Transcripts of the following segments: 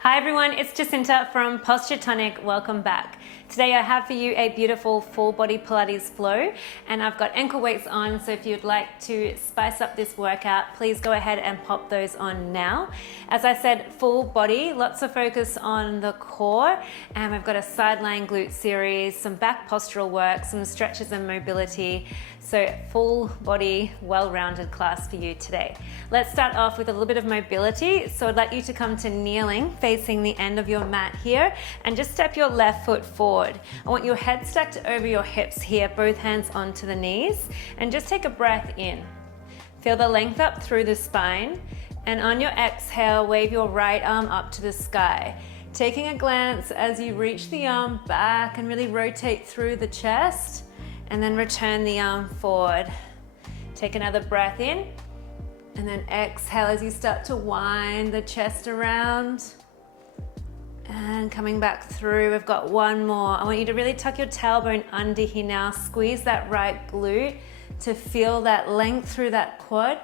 Hi everyone, it's Jacinta from Posture Tonic. Welcome back. Today I have for you a beautiful full body Pilates flow, and I've got ankle weights on, so if you'd like to spice up this workout, please go ahead and pop those on now. As I said, full body, lots of focus on the core, and we've got a side lying glute series, some back postural work, some stretches and mobility. So full body, well-rounded class for you today. Let's start off with a little bit of mobility. So I'd like you to come to kneeling, facing the end of your mat here, and just step your left foot forward. I want your head stacked over your hips here, both hands onto the knees, and just take a breath in. Feel the length up through the spine, and on your exhale, wave your right arm up to the sky. Taking a glance as you reach the arm back and really rotate through the chest, and then return the arm forward. Take another breath in, and then exhale as you start to wind the chest around. And coming back through, we've got one more. I want you to really tuck your tailbone under here now. Squeeze that right glute to feel that length through that quad.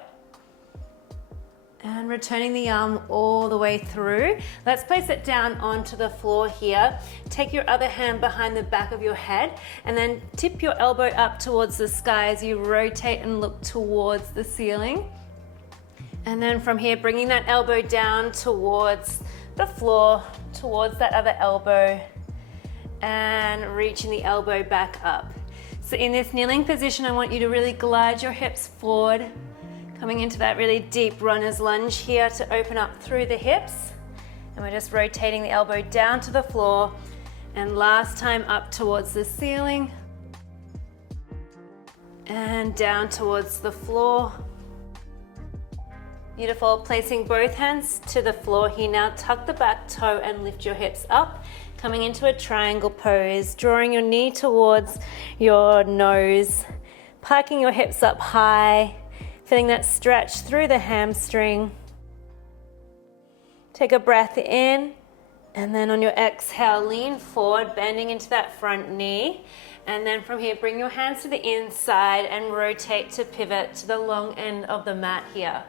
And returning the arm all the way through. Let's place it down onto the floor here. Take your other hand behind the back of your head and then tip your elbow up towards the sky as you rotate and look towards the ceiling. And then from here, bringing that elbow down towards the floor, towards that other elbow, and reaching the elbow back up. So in this kneeling position, I want you to really glide your hips forward, coming into that really deep runner's lunge here to open up through the hips. And we're just rotating the elbow down to the floor, and last time up towards the ceiling, and down towards the floor. Beautiful. Placing both hands to the floor here now. Tuck the back toe and lift your hips up, coming into a triangle pose, drawing your knee towards your nose, parking your hips up high, feeling that stretch through the hamstring. Take a breath in, and then on your exhale, lean forward, bending into that front knee. And then from here, bring your hands to the inside and rotate to pivot to the long end of the mat here.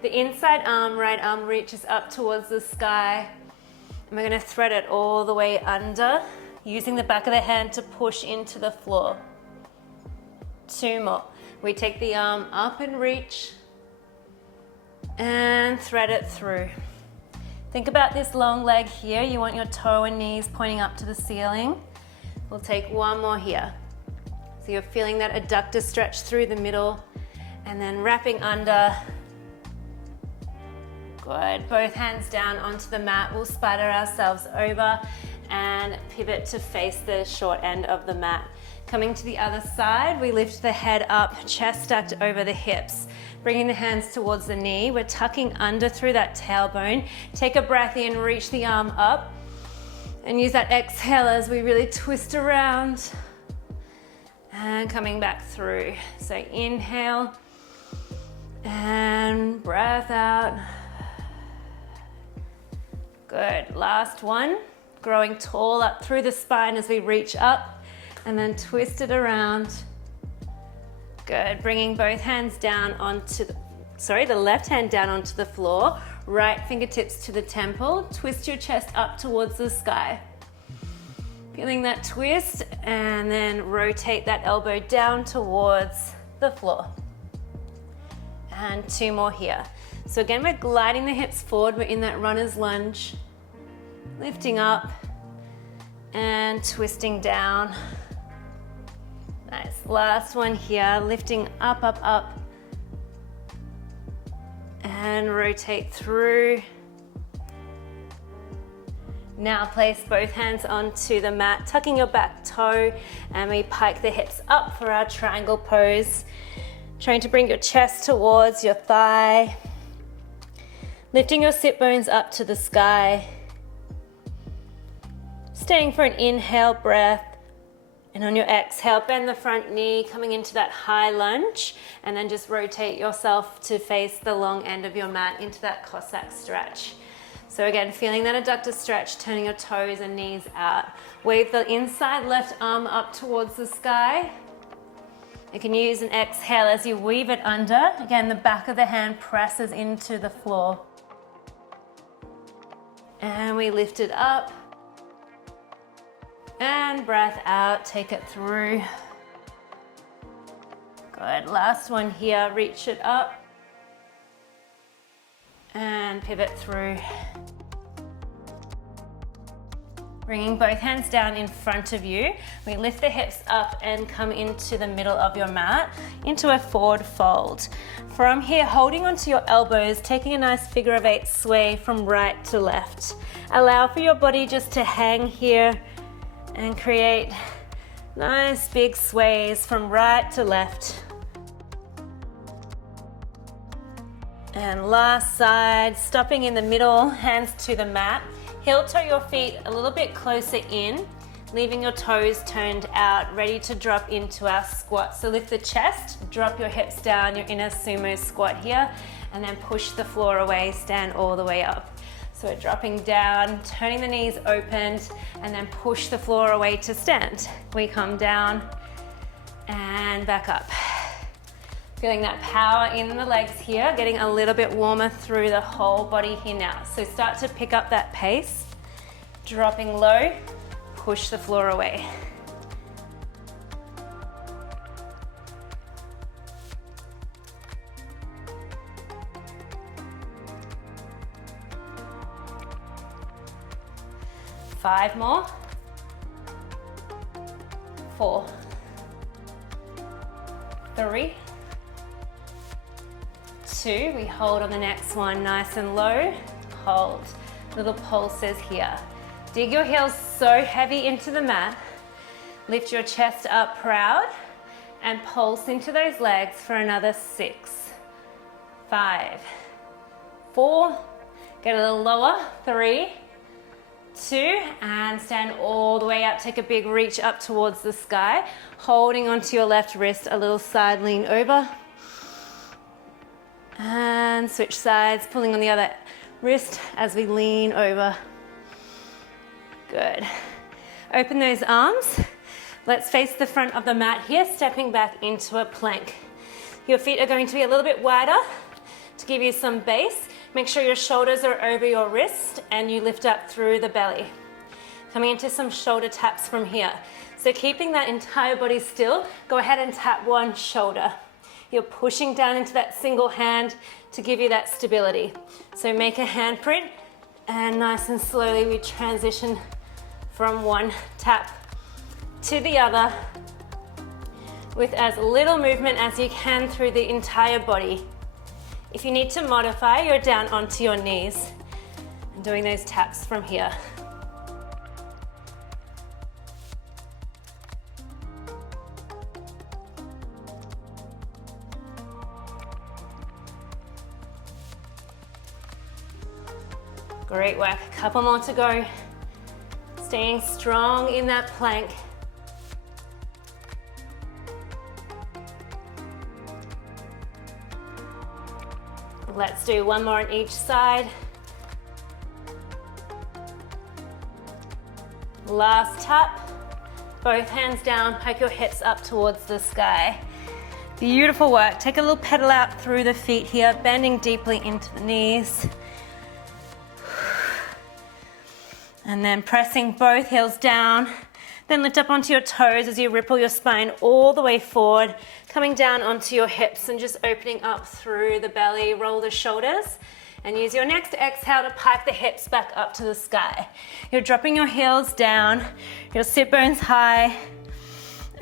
The inside arm, right arm, reaches up towards the sky. And we're going to thread it all the way under, using the back of the hand to push into the floor. Two more. We take the arm up and reach, and thread it through. Think about this long leg here. You want your toe and knees pointing up to the ceiling. We'll take one more here. So you're feeling that adductor stretch through the middle, and then wrapping under. Good. Both hands down onto the mat. We'll spider ourselves over and pivot to face the short end of the mat. Coming to the other side, we lift the head up, chest stacked over the hips. Bringing the hands towards the knee. We're tucking under through that tailbone. Take a breath in, reach the arm up, and use that exhale as we really twist around. And coming back through. So inhale, and breath out. Good. Last one. Growing tall up through the spine as we reach up, and then twist it around. Good. Bringing both hands down onto the left hand down onto the floor, right fingertips to the temple. Twist your chest up towards the sky. Feeling that twist, and then rotate that elbow down towards the floor. And two more here. So again, we're gliding the hips forward. We're in that runner's lunge. Lifting up and twisting down. Nice. Last one here. Lifting up, up, up. And rotate through. Now place both hands onto the mat, tucking your back toe, and we pike the hips up for our triangle pose. Trying to bring your chest towards your thigh. Lifting your sit bones up to the sky. Staying for an inhale breath. And on your exhale, bend the front knee, coming into that high lunge. And then just rotate yourself to face the long end of your mat into that Cossack stretch. So again, feeling that adductor stretch, turning your toes and knees out. Wave the inside left arm up towards the sky. You can use an exhale as you weave it under. Again, the back of the hand presses into the floor. And we lift it up. And breath out, take it through. Good, last one here, reach it up. And pivot through. Bringing both hands down in front of you. We lift the hips up and come into the middle of your mat, into a forward fold. From here, holding onto your elbows, taking a nice figure of 8 sway from right to left. Allow for your body just to hang here and create nice big sways from right to left. And last side, stopping in the middle, hands to the mat. Heel toe your feet a little bit closer in, leaving your toes turned out, ready to drop into our squat. So lift the chest, drop your hips down, you're in a sumo squat here, and then push the floor away, stand all the way up. So we're dropping down, turning the knees opened, and then push the floor away to stand. We come down and back up. Feeling that power in the legs here, getting a little bit warmer through the whole body here now. So start to pick up that pace, dropping low, push the floor away. Five more. 4, 3, 2, we hold on the next one, nice and low, hold. Little pulses here. Dig your heels so heavy into the mat, lift your chest up proud, and pulse into those legs for another 6, 5, 4, get a little lower, 3, 2, and stand all the way up. Take a big reach up towards the sky, holding onto your left wrist, a little side lean over. And switch sides, pulling on the other wrist as we lean over. Good. Open those arms. Let's face the front of the mat here, stepping back into a plank. Your feet are going to be a little bit wider to give you some base. Make sure your shoulders are over your wrist and you lift up through the belly. Coming into some shoulder taps from here. So keeping that entire body still, go ahead and tap one shoulder. You're pushing down into that single hand to give you that stability. So make a handprint and nice and slowly we transition from one tap to the other with as little movement as you can through the entire body. If you need to modify, you're down onto your knees and doing those taps from here. Great work, a couple more to go. Staying strong in that plank. Let's do one more on each side. Last tap, both hands down, poke your hips up towards the sky. Beautiful work, take a little pedal out through the feet here, bending deeply into the knees. And then pressing both heels down, then lift up onto your toes as you ripple your spine all the way forward, coming down onto your hips and just opening up through the belly, roll the shoulders, and use your next exhale to pike the hips back up to the sky. You're dropping your heels down, your sit bones high,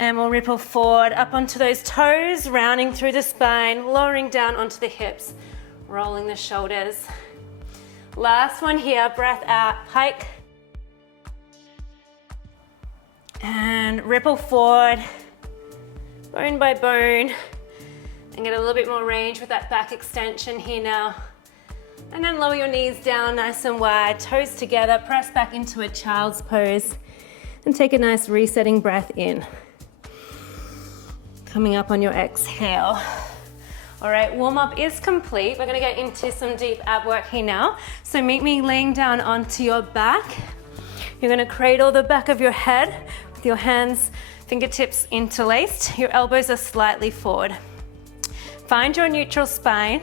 and we'll ripple forward up onto those toes, rounding through the spine, lowering down onto the hips, rolling the shoulders. Last one here, breath out, pike. And ripple forward, bone by bone, and get a little bit more range with that back extension here now. And then lower your knees down nice and wide, toes together, press back into a child's pose, and take a nice resetting breath in. Coming up on your exhale. All right, warm up is complete. We're gonna get into some deep ab work here now. So meet me laying down onto your back. You're gonna cradle the back of your head with your hands, fingertips interlaced. Your elbows are slightly forward. Find your neutral spine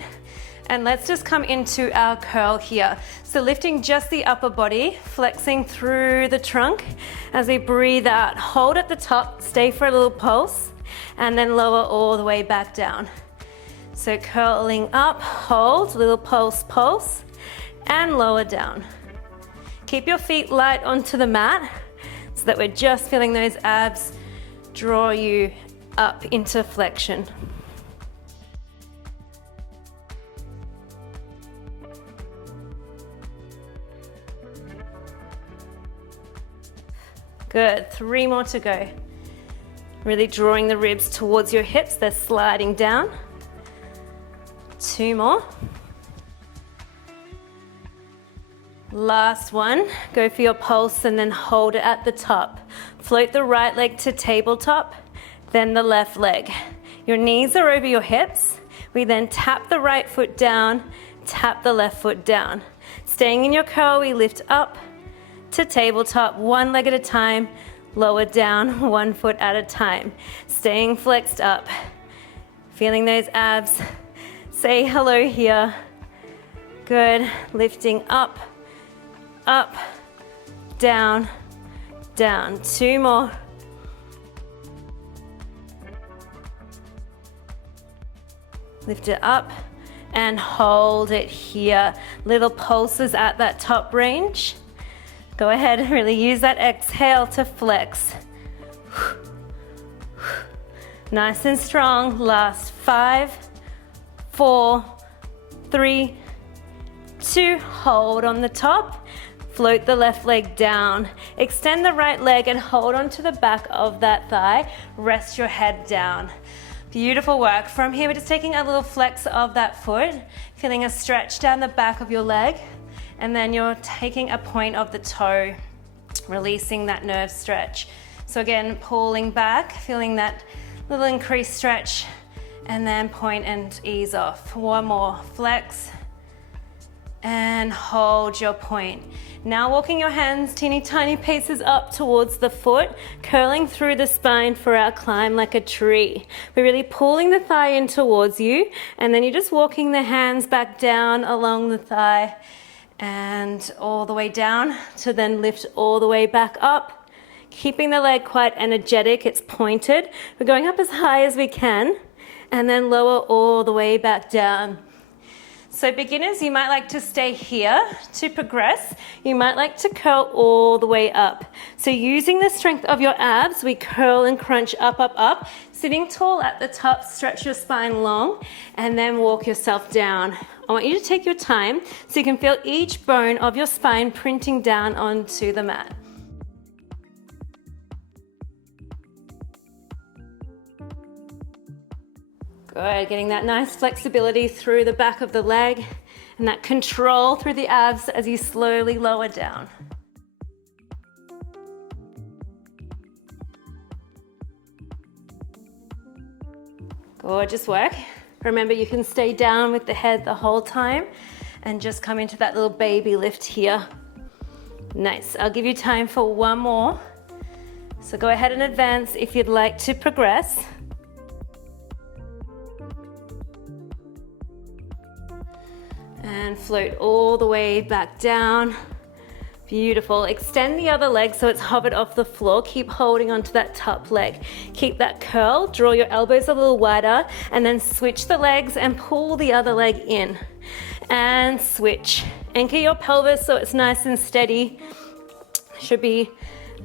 And let's just come into our curl here. So lifting just the upper body, flexing through the trunk. As we breathe out, hold at the top, stay for a little pulse, and then lower all the way back down. So curling up, hold, little pulse, pulse, and lower down. Keep your feet light onto the mat so that we're just feeling those abs draw you up into flexion. Good, 3 more to go. Really drawing the ribs towards your hips, they're sliding down. 2 more. Last one, go for your pulse and then hold it at the top. Float the right leg to tabletop, then the left leg. Your knees are over your hips. We then tap the right foot down, tap the left foot down. Staying in your curl, we lift up to tabletop, 1 leg at a time, lower down, 1 foot at a time. Staying flexed up, feeling those abs. Say hello here. Good, lifting up, up, down, down. 2 more. Lift it up and hold it here. Little pulses at that top range. Go ahead and really use that exhale to flex. Nice and strong. Last 5, 4, 3, 2. Hold on the top. Float the left leg down. Extend the right leg and hold onto the back of that thigh. Rest your head down. Beautiful work. From here, we're just taking a little flex of that foot, feeling a stretch down the back of your leg. And then you're taking a point of the toe, releasing that nerve stretch. So again, pulling back, feeling that little increased stretch, and then point and ease off. 1 more, flex, and hold your point. Now walking your hands teeny tiny paces up towards the foot, curling through the spine for our climb like a tree. We're really pulling the thigh in towards you, and then you're just walking the hands back down along the thigh, and all the way down to then lift all the way back up, keeping the leg quite energetic. It's pointed. We're going up as high as we can and then lower all the way back down. So beginners, you might like to stay here to progress. You might like to curl all the way up. So using the strength of your abs, we curl and crunch up, up, up. Sitting tall at the top, stretch your spine long, and then walk yourself down. I want you to take your time so you can feel each bone of your spine printing down onto the mat. Good, getting that nice flexibility through the back of the leg and that control through the abs as you slowly lower down. Gorgeous work. Remember, you can stay down with the head the whole time and just come into that little baby lift here. Nice. I'll give you time for 1 more. So go ahead and advance if you'd like to progress. And float all the way back down. Beautiful. Extend the other leg so it's hovered off the floor. Keep holding onto that top leg. Keep that curl. Draw your elbows a little wider and then switch the legs and pull the other leg in. And switch. Anchor your pelvis so it's nice and steady. Should be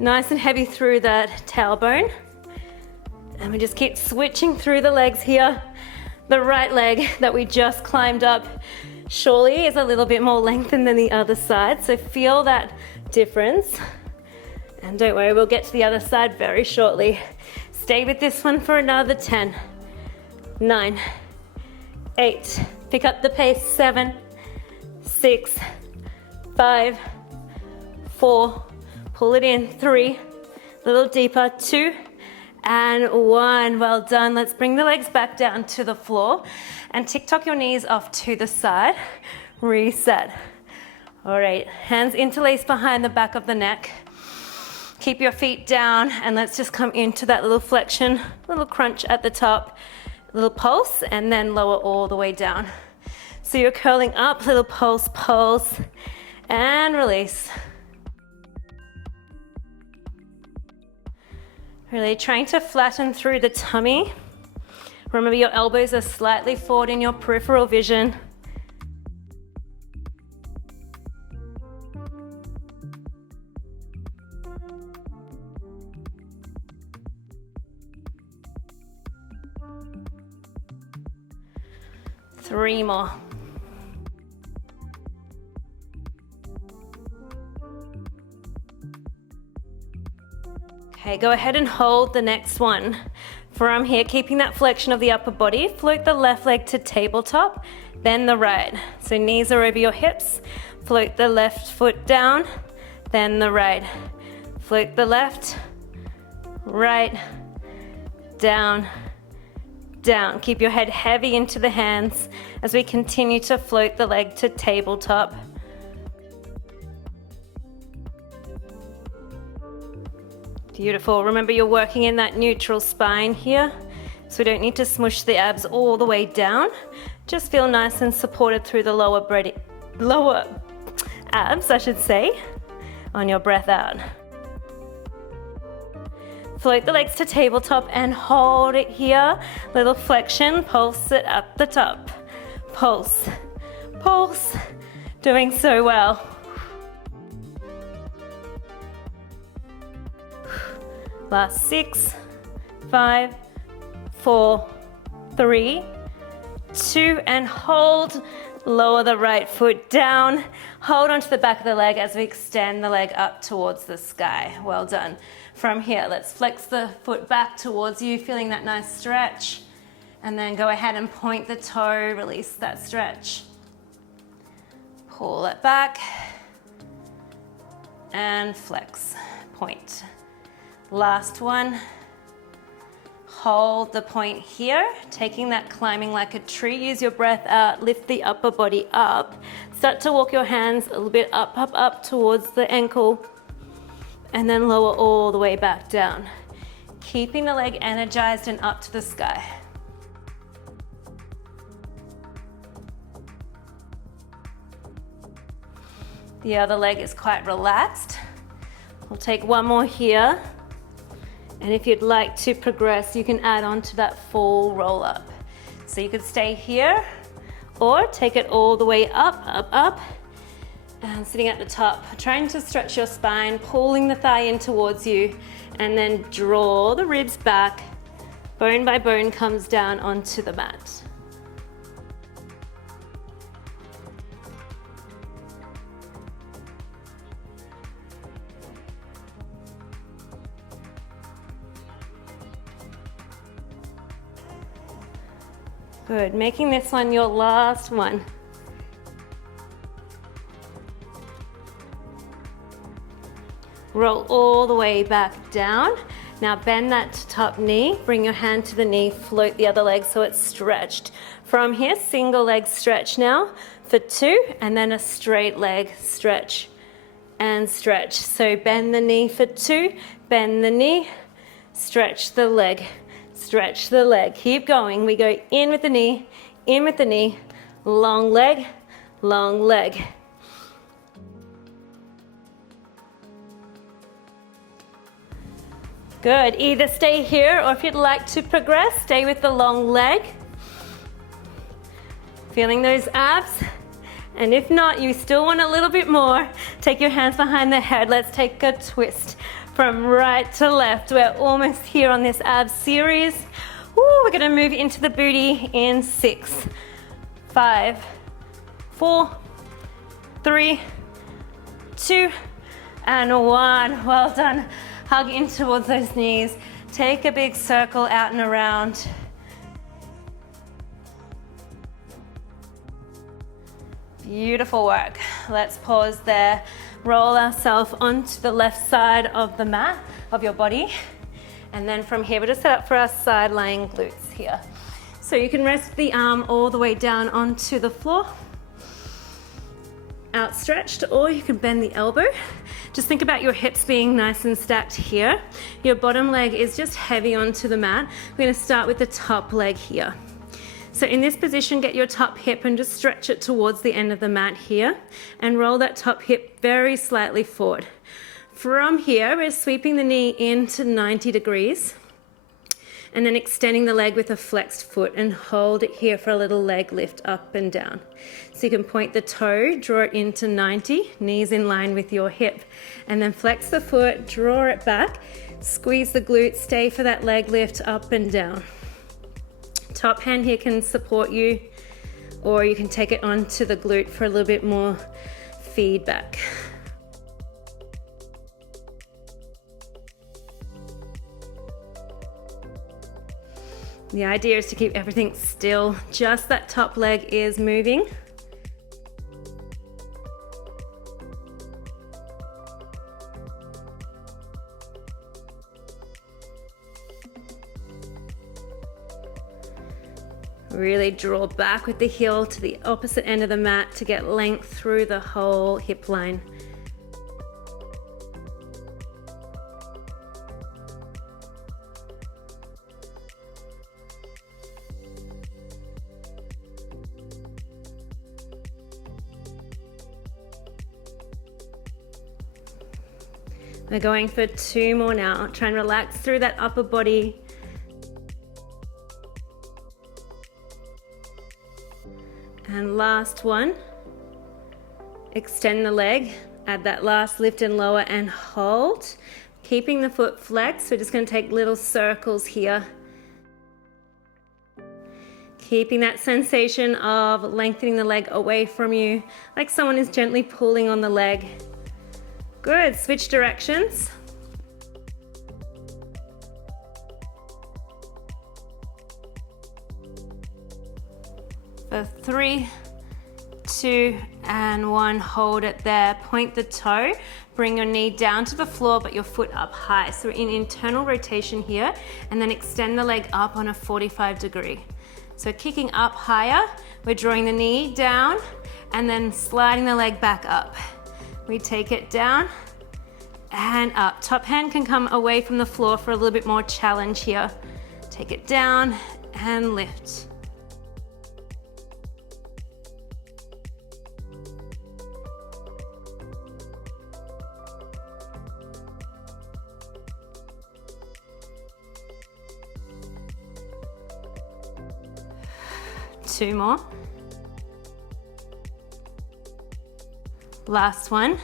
nice and heavy through that tailbone. And we just keep switching through the legs here. The right leg that we just climbed up surely is a little bit more lengthened than the other side, so feel that difference. And don't worry, we'll get to the other side very shortly. Stay with this one for another 10, 9, 8, pick up the pace, 7, 6, 5, 4, pull it in, 3, a little deeper, 2, and 1. Well done. Let's bring the legs back down to the floor and tick-tock your knees off to the side. Reset. All right, hands interlace behind the back of the neck. Keep your feet down and let's just come into that little flexion, little crunch at the top, little pulse, and then lower all the way down. So you're curling up, little pulse, pulse, and release. Really trying to flatten through the tummy. Remember, your elbows are slightly forward in your peripheral vision. Three more. Okay, go ahead and hold the next one. From here, keeping that flexion of the upper body, float the left leg to tabletop, then the right. So knees are over your hips, float the left foot down, then the right. Float the left, right, down, down. Keep your head heavy into the hands as we continue to float the leg to tabletop. Beautiful. Remember, you're working in that neutral spine here, so we don't need to smush the abs all the way down. Just feel nice and supported through the lower abs, I should say, on your breath out. Float the legs to tabletop and hold it here. Little flexion, pulse it up the top. Pulse, pulse. Doing so well. Last 6, 5, 4, 3, 2, and hold. Lower the right foot down. Hold onto the back of the leg as we extend the leg up towards the sky. Well done. From here, let's flex the foot back towards you, feeling that nice stretch. And then go ahead and point the toe, release that stretch. Pull it back. And flex, point. Last one. Hold the point here, taking that climbing like a tree. Use your breath out, lift the upper body up. Start to walk your hands a little bit up, up, up towards the ankle, and then lower all the way back down. Keeping the leg energized and up to the sky. The other leg is quite relaxed. We'll take one more here. And if you'd like to progress, you can add on to that full roll up. So you could stay here or take it all the way up, up, up, and sitting at the top. Trying to stretch your spine, pulling the thigh in towards you, and then draw the ribs back. Bone by bone comes down onto the mat. Good, making this one your last one. Roll all the way back down. Now bend that top knee, bring your hand to the knee, float the other leg so it's stretched. From here, single leg stretch now for 2, and then a straight leg stretch and stretch. So bend the knee for 2, bend the knee, stretch the leg. Stretch the leg. Keep going. We go in with the knee, long leg, long leg. Good. Either stay here, or if you'd like to progress, stay with the long leg. Feeling those abs? And if not, you still want a little bit more, take your hands behind the head. Let's take a twist. From right to left. We're almost here on this abs series. Ooh, we're gonna move into the booty in 6, 5, 4, 3, 2, and 1. Well done. Hug in towards those knees. Take a big circle out and around. Beautiful work. Let's pause there. Roll ourselves onto the left side of the mat, of your body. And then from here, we're just set up for our side lying glutes here. So you can rest the arm all the way down onto the floor, outstretched, or you can bend the elbow. Just think about your hips being nice and stacked here. Your bottom leg is just heavy onto the mat. We're gonna start with the top leg here. So in this position, get your top hip and just stretch it towards the end of the mat here and roll that top hip very slightly forward. From here, we're sweeping the knee into 90 degrees and then extending the leg with a flexed foot and hold it here for a little leg lift up and down. So you can point the toe, draw it into 90, knees in line with your hip, and then flex the foot, draw it back, squeeze the glute, stay for that leg lift up and down. Top hand here can support you, or you can take it onto the glute for a little bit more feedback. The idea is to keep everything still, just that top leg is moving. Really draw back with the heel to the opposite end of the mat to get length through the whole hip line. We're going for 2 more now. Try and relax through that upper body. And last one. Extend the leg, add that last lift and lower and hold. Keeping the foot flexed, we're just going to take little circles here. Keeping that sensation of lengthening the leg away from you, like someone is gently pulling on the leg. Good, switch directions. For 3, 2, and 1, hold it there. Point the toe, bring your knee down to the floor, but your foot up high. So we're in internal rotation here, and then extend the leg up on a 45 degree. So kicking up higher, we're drawing the knee down, and then sliding the leg back up. We take it down and up. Top hand can come away from the floor for a little bit more challenge here. Take it down and lift. Two more. Last one.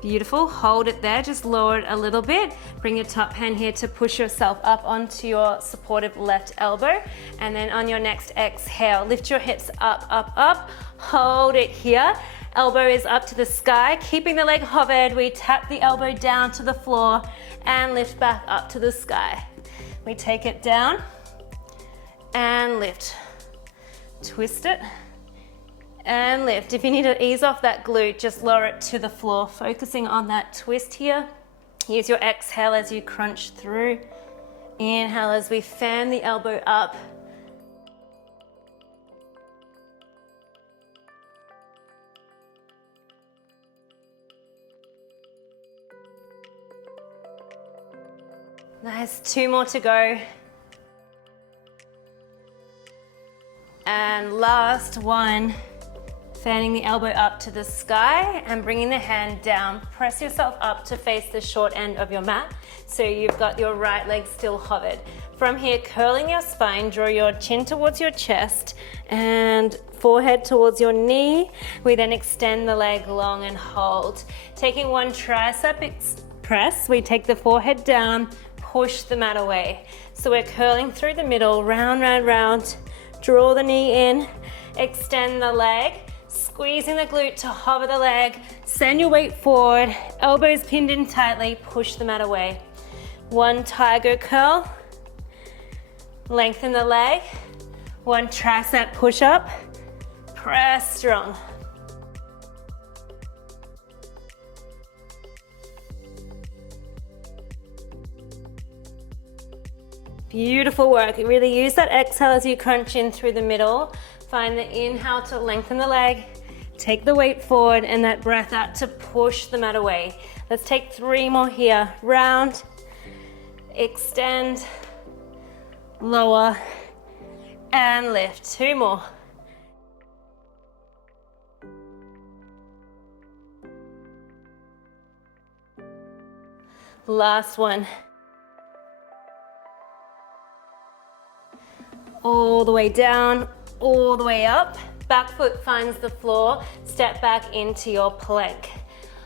Beautiful, hold it there, just lower it a little bit. Bring your top hand here to push yourself up onto your supportive left elbow. And then on your next exhale, lift your hips up, up, up. Hold it here. Elbow is up to the sky, keeping the leg hovered. We tap the elbow down to the floor and lift back up to the sky. We take it down and lift. Twist it and lift. If you need to ease off that glute, just lower it to the floor, focusing on that twist here. Use your exhale as you crunch through. Inhale as we fan the elbow up. Nice, 2 more to go. And last one, fanning the elbow up to the sky and bringing the hand down. Press yourself up to face the short end of your mat, so you've got your right leg still hovered. From here, curling your spine, draw your chin towards your chest and forehead towards your knee. We then extend the leg long and hold. Taking one tricep press, we take the forehead down, push the mat away. So we're curling through the middle, round, round, round. Draw the knee in, extend the leg, squeezing the glute to hover the leg, send your weight forward, elbows pinned in tightly, push the mat away. One tiger curl, lengthen the leg, one tricep push up, press strong. Beautiful work. Really use that exhale as you crunch in through the middle. Find the inhale to lengthen the leg, take the weight forward, and that breath out to push the mat away. Let's take 3 more here. Round, extend, lower, and lift. 2 more. Last one. All the way down, all the way up. Back foot finds the floor. Step back into your plank.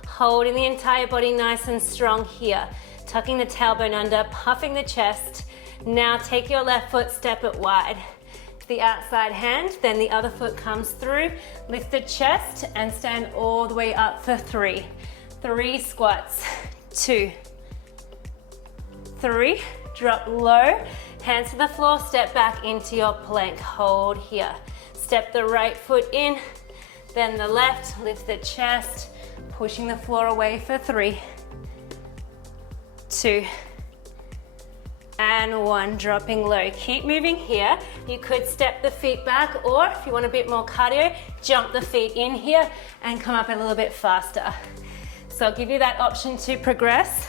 Holding the entire body nice and strong here. Tucking the tailbone under, puffing the chest. Now take your left foot, step it wide to the outside hand, then the other foot comes through. Lift the chest and stand all the way up for 3. 3 squats. 2, 3, drop low, hands to the floor, step back into your plank, hold here. Step the right foot in, then the left, lift the chest, pushing the floor away for 3, 2, and 1, dropping low. Keep moving here. You could step the feet back, or if you want a bit more cardio, jump the feet in here and come up a little bit faster. So I'll give you that option to progress.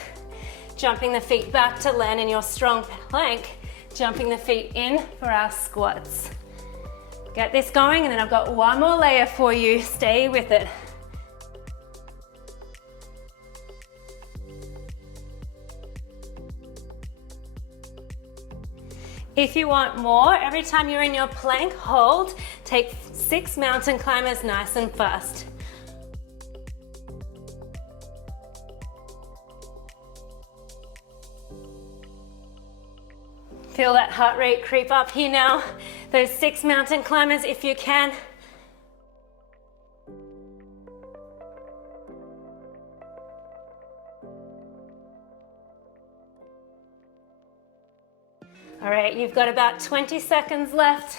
Jumping the feet back to land in your strong plank, jumping the feet in for our squats. Get this going, and then I've got one more layer for you. Stay with it. If you want more, every time you're in your plank, hold, take 6 mountain climbers nice and fast. Feel that heart rate creep up here now. Those 6 mountain climbers if you can. All right, you've got about 20 seconds left.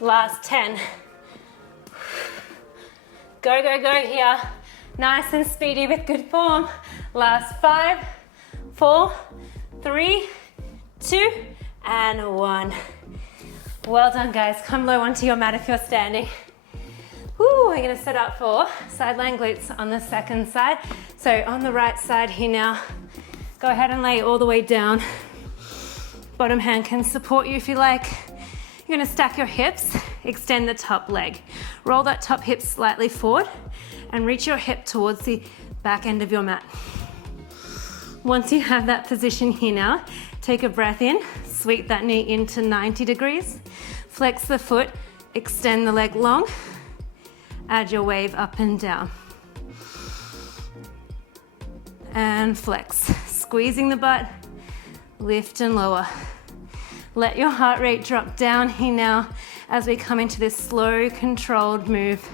Last 10. Go, go, go here. Nice and speedy with good form. Last 5, 4, 3, 2, and 1. Well done, guys. Come low onto your mat if you're standing. Woo, we're gonna set up for side lying glutes on the second side. So on the right side here now, go ahead and lay all the way down. Bottom hand can support you if you like. You're gonna stack your hips, extend the top leg. Roll that top hip slightly forward and reach your hip towards the back end of your mat. Once you have that position here now, take a breath in, sweep that knee into 90 degrees, flex the foot, extend the leg long, add your wave up and down. And flex, squeezing the butt, lift and lower. Let your heart rate drop down here now as we come into this slow, controlled move.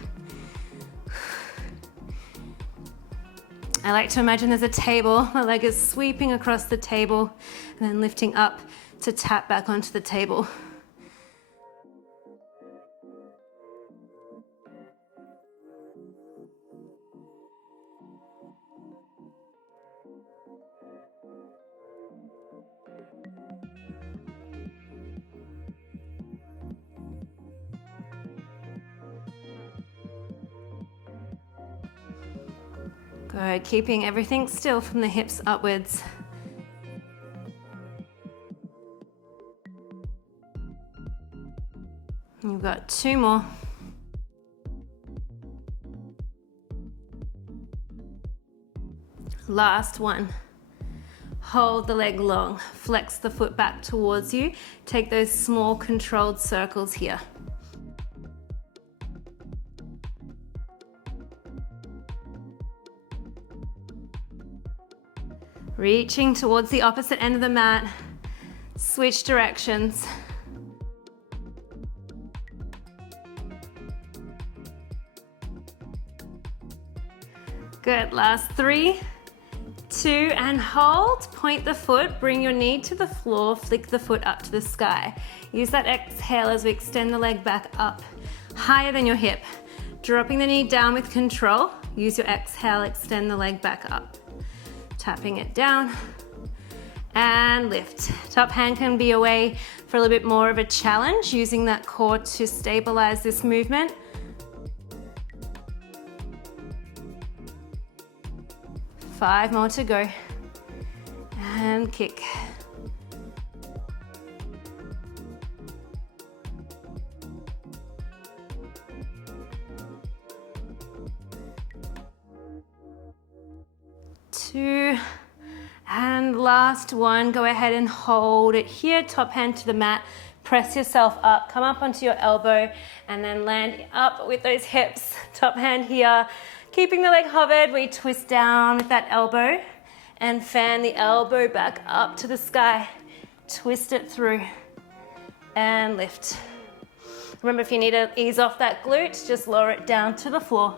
I like to imagine there's a table, my leg is sweeping across the table and then lifting up to tap back onto the table. Good, keeping everything still from the hips upwards. You've got 2 more. Last one. Hold the leg long, flex the foot back towards you. Take those small controlled circles here. Reaching towards the opposite end of the mat. Switch directions. Good, last 3, 2, and hold. Point the foot, bring your knee to the floor, flick the foot up to the sky. Use that exhale as we extend the leg back up, higher than your hip. Dropping the knee down with control. Use your exhale, extend the leg back up. Tapping it down and lift. Top hand can be away for a little bit more of a challenge, using that core to stabilize this movement. 5 more to go. And kick. Two, and last one. Go ahead and hold it here, top hand to the mat. Press yourself up, come up onto your elbow, and then land up with those hips. Top hand here, keeping the leg hovered. We twist down with that elbow and fan the elbow back up to the sky. Twist it through and lift. Remember, if you need to ease off that glute, just lower it down to the floor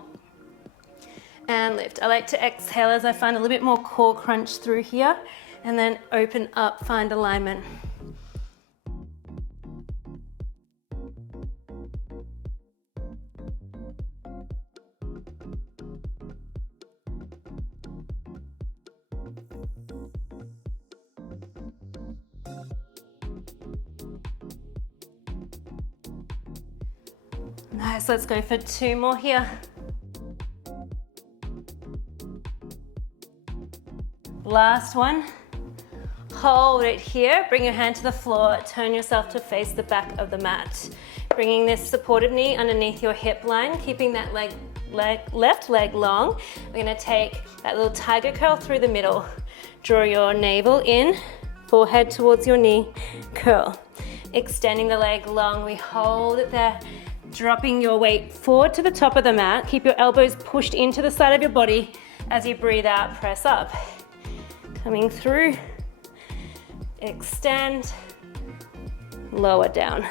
and lift. I like to exhale as I find a little bit more core crunch through here, and then open up, find alignment. Nice, let's go for 2 more here. Last one. Hold it here, bring your hand to the floor, turn yourself to face the back of the mat. Bringing this supported knee underneath your hip line, keeping that left leg long. We're gonna take that little tiger curl through the middle. Draw your navel in, forehead towards your knee, curl. Extending the leg long, we hold it there. Dropping your weight forward to the top of the mat. Keep your elbows pushed into the side of your body. As you breathe out, press up. Coming through, extend, lower down,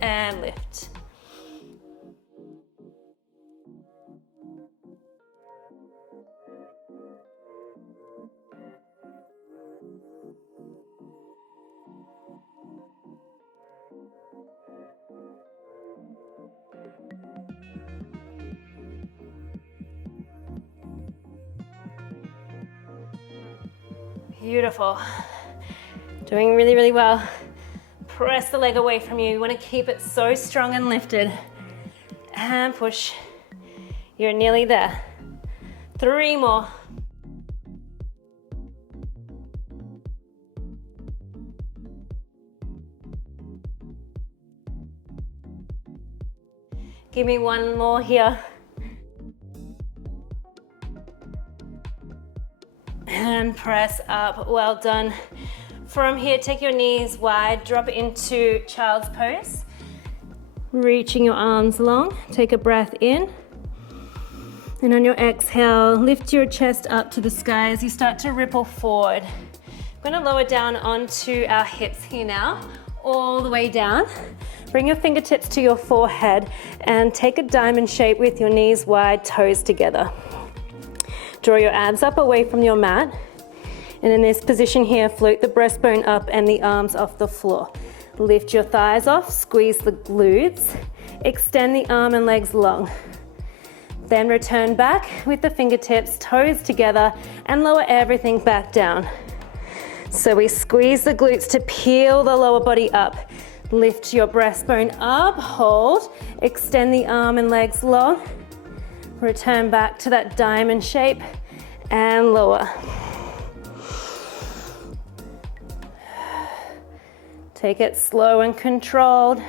and lift. Beautiful. Doing really, really well. Press the leg away from you. You want to keep it so strong and lifted. And push. You're nearly there. 3 more. Give me 1 more here. And press up, well done. From here, take your knees wide, drop it into child's pose. Reaching your arms long, take a breath in. And on your exhale, lift your chest up to the sky as you start to ripple forward. I'm gonna lower down onto our hips here now, all the way down. Bring your fingertips to your forehead and take a diamond shape with your knees wide, toes together. Draw your abs up away from your mat. And in this position here, float the breastbone up and the arms off the floor. Lift your thighs off, squeeze the glutes, extend the arm and legs long. Then return back with the fingertips, toes together, and lower everything back down. So we squeeze the glutes to peel the lower body up. Lift your breastbone up, hold, extend the arm and legs long. Return back to that diamond shape and lower. Take it slow and controlled.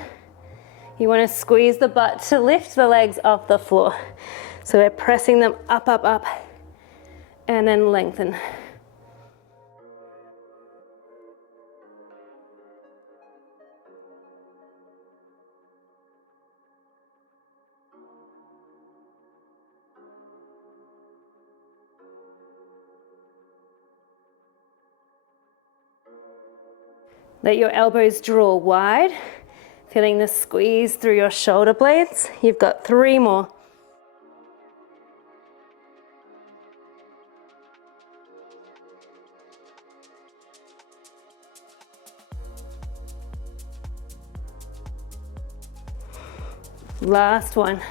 You want to squeeze the butt to lift the legs off the floor. So we're pressing them up, up, up, and then lengthen. Let your elbows draw wide, feeling the squeeze through your shoulder blades. You've got 3 more. Last one.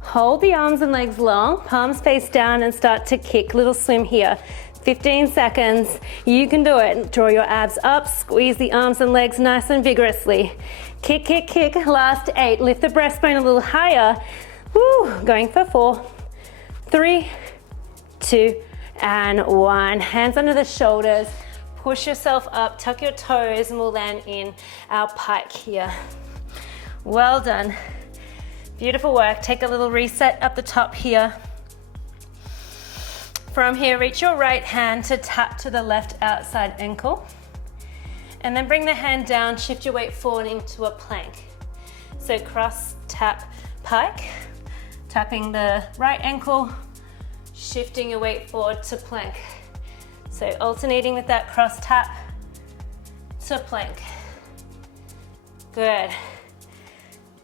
Hold the arms and legs long, palms face down, and start to kick. Little swim here. 15 seconds, you can do it. Draw your abs up, squeeze the arms and legs nice and vigorously. Kick, kick, kick, last 8. Lift the breastbone a little higher. Woo, going for 4, 3, 2, and 1. Hands under the shoulders. Push yourself up, tuck your toes, and we'll land in our pike here. Well done. Beautiful work. Take a little reset up the top here. From here, reach your right hand to tap to the left outside ankle. And then bring the hand down, shift your weight forward into a plank. So cross, tap, pike, tapping the right ankle, shifting your weight forward to plank. So alternating with that cross tap to plank. Good.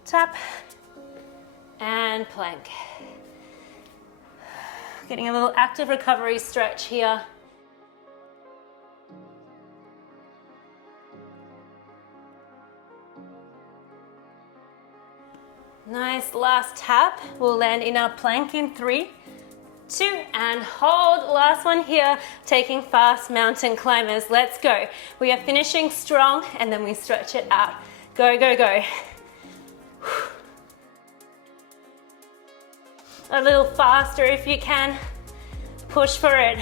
Tap and plank. Getting a little active recovery stretch here. Nice, last tap. We'll land in our plank in 3, 2, and hold. Last one here, taking fast mountain climbers. Let's go. We are finishing strong and then we stretch it out. Go, go, go. A little faster if you can. Push for it.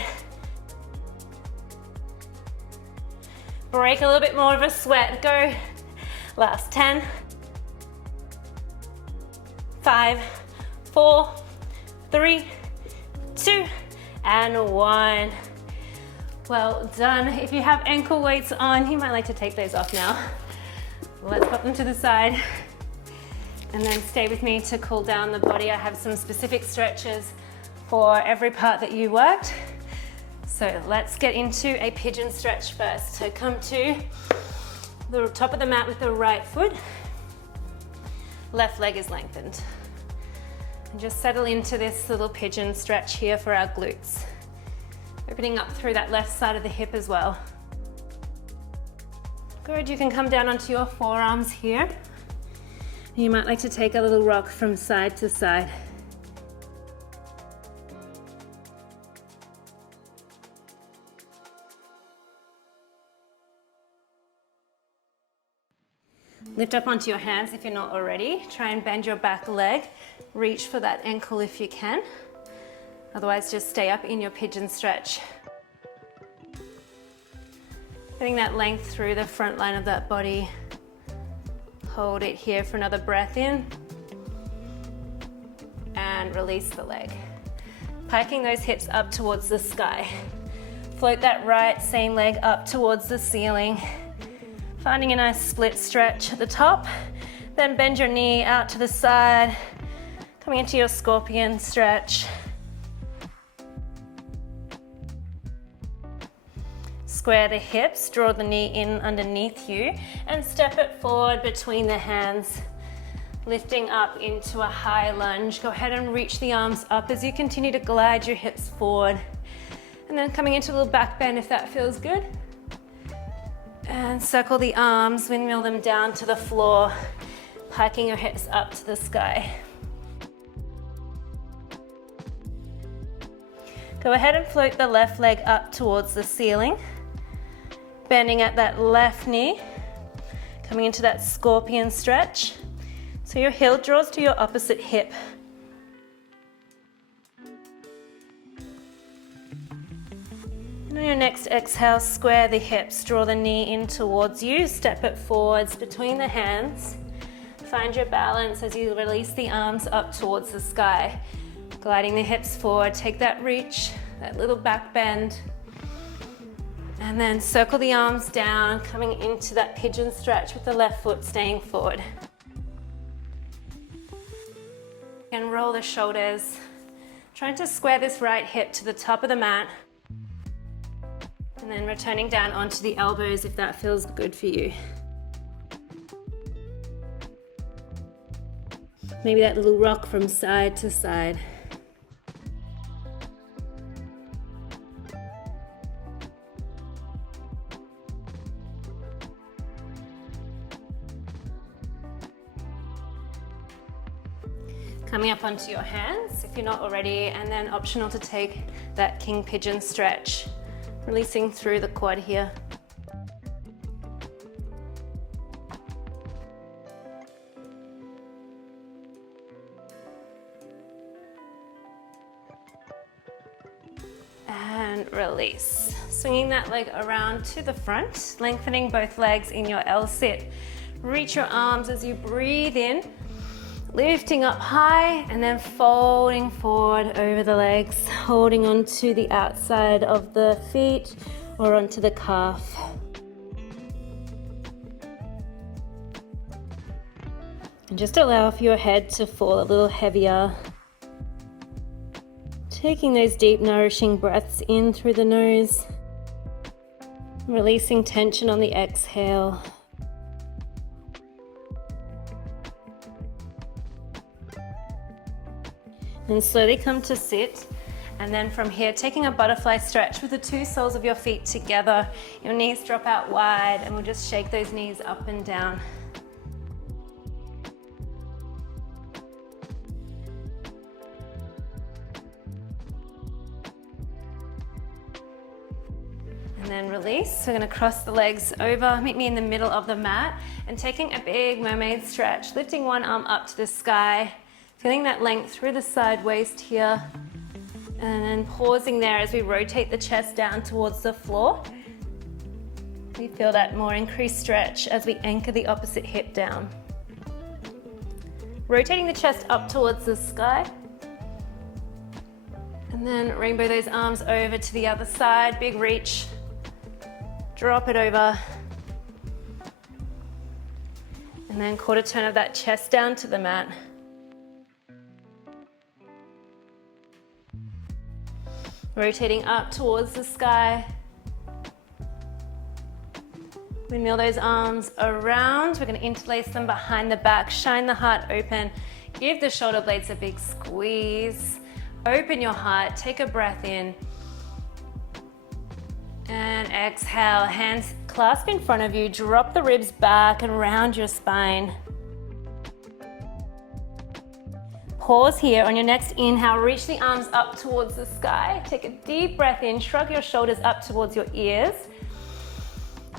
Break a little bit more of a sweat. Go. Last 10. 5, 4, 3, 2, and 1. Well done. If you have ankle weights on, you might like to take those off now. Let's pop them to the side. And then stay with me to cool down the body. I have some specific stretches for every part that you worked. So let's get into a pigeon stretch first. So come to the top of the mat with the right foot. Left leg is lengthened. And just settle into this little pigeon stretch here for our glutes. Opening up through that left side of the hip as well. Good, you can come down onto your forearms here. You might like to take a little rock from side to side. Lift up onto your hands if you're not already. Try and bend your back leg. Reach for that ankle if you can. Otherwise, just stay up in your pigeon stretch. Getting that length through the front line of that body. Hold it here for another breath in. And release the leg. Piking those hips up towards the sky. Float that right same leg up towards the ceiling. Finding a nice split stretch at the top, then bend your knee out to the side, coming into your scorpion stretch. Square the hips, draw the knee in underneath you, and step it forward between the hands, lifting up into a high lunge. Go ahead and reach the arms up as you continue to glide your hips forward, and then coming into a little back bend if that feels good. And circle the arms, windmill them down to the floor, piking your hips up to the sky. Go ahead and float the left leg up towards the ceiling, bending at that left knee, coming into that scorpion stretch. So your heel draws to your opposite hip. And on your next exhale, square the hips, draw the knee in towards you, step it forwards between the hands. Find your balance as you release the arms up towards the sky. Gliding the hips forward, take that reach, that little back bend. And then circle the arms down, coming into that pigeon stretch with the left foot staying forward. And roll the shoulders, trying to square this right hip to the top of the mat. And then returning down onto the elbows if that feels good for you. Maybe that little rock from side to side. Coming up onto your hands if you're not already, and then optional to take that king pigeon stretch. Releasing through the quad here. And release. Swinging that leg around to the front, lengthening both legs in your L sit. Reach your arms as you breathe in, lifting up high and then folding forward over the legs, holding onto the outside of the feet or onto the calf. And just allow for your head to fall a little heavier. Taking those deep, nourishing breaths in through the nose, releasing tension on the exhale. And slowly come to sit. And then from here, taking a butterfly stretch with the two soles of your feet together. Your knees drop out wide and we'll just shake those knees up and down. And then release. We're going to cross the legs over. Meet me in the middle of the mat and taking a big mermaid stretch. Lifting one arm up to the sky. Feeling that length through the side waist here. And then pausing there as we rotate the chest down towards the floor. We feel that more increased stretch as we anchor the opposite hip down. Rotating the chest up towards the sky. And then rainbow those arms over to the other side. Big reach. Drop it over. And then quarter turn of that chest down to the mat. Rotating up towards the sky. Windmill those arms around. We're going to interlace them behind the back. Shine the heart open. Give the shoulder blades a big squeeze. Open your heart. Take a breath in. And exhale. Hands clasp in front of you. Drop the ribs back and round your spine. Pause here. On your next inhale, reach the arms up towards the sky. Take a deep breath in. Shrug your shoulders up towards your ears.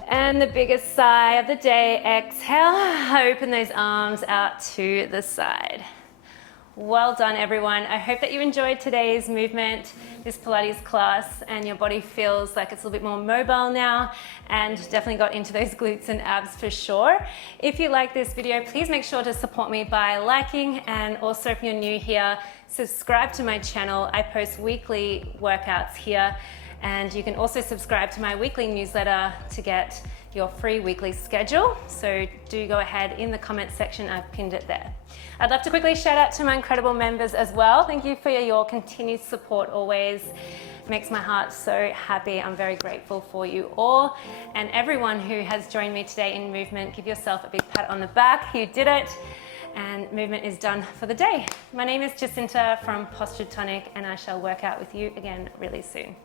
And the biggest sigh of the day, exhale. Open those arms out to the side. Well done, everyone. I hope that you enjoyed today's movement, this Pilates class, and your body feels like it's a little bit more mobile now and definitely got into those glutes and abs for sure. If you like this video, please make sure to support me by liking, and also if you're new here, subscribe to my channel. I post weekly workouts here, and you can also subscribe to my weekly newsletter to get your free weekly schedule. So do go ahead in the comment section, I've pinned it there. I'd love to quickly shout out to my incredible members as well. Thank you for your continued support always. It makes my heart so happy. I'm very grateful for you all. And everyone who has joined me today in movement, give yourself a big pat on the back. You did it. And movement is done for the day. My name is Jacinta from Tonic, and I shall work out with you again really soon.